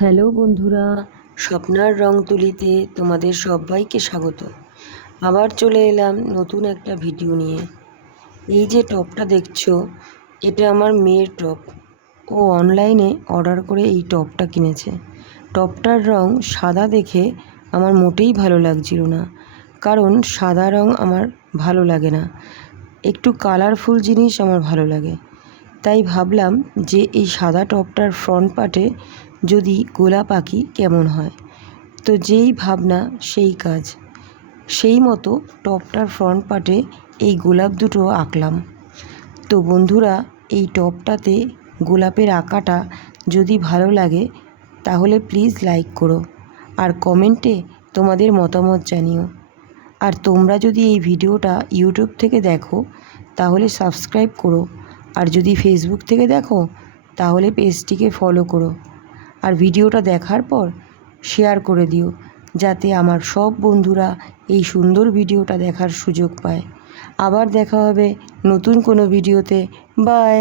Hello বন্ধুরা, স্বপ্নার রং তুলিতে তোমাদের সবাইকে স্বাগত। আবার চলে এলাম নতুন একটা ভিডিও নিয়ে। এই যে টপটা দেখছো, এটা আমার মেয়ের টপ। ও অনলাইনে অর্ডার করে এই টপটা কিনেছে। টপটার রং সাদা দেখে আমার মোটেই ভালো লাগছিল না, কারণ সাদা রং আমার ভালো লাগে না। একটু কালারফুল জিনিস আমার ভালো লাগে। তাই ভাবলাম যে এই সাদা টপটার ফ্রন্ট পার্টে যদি গোলাপ আঁকি কেমন হয়। তো যেই ভাবনা সেই কাজ, সেই মতো টপটার ফ্রন্ট পার্টে এই গোলাপ দুটো আঁকলাম। তো বন্ধুরা, এই টপটাতে গোলাপের আঁকাটা যদি ভালো লাগে তাহলে প্লিজ লাইক করো, আর কমেন্টে তোমাদের মতামত জানিও। আর তোমরা যদি এই ভিডিওটা ইউটিউব থেকে দেখো তাহলে সাবস্ক্রাইব করো, আর যদি ফেসবুক থেকে দেখো তাহলে পেজটিকে ফলো করো। আর ভিডিওটা দেখার পর শেয়ার করে দিও, যাতে আমার সব বন্ধুরা এই সুন্দর ভিডিওটা দেখার সুযোগ পায়। আবার দেখা হবে নতুন কোনো ভিডিওতে। বাই।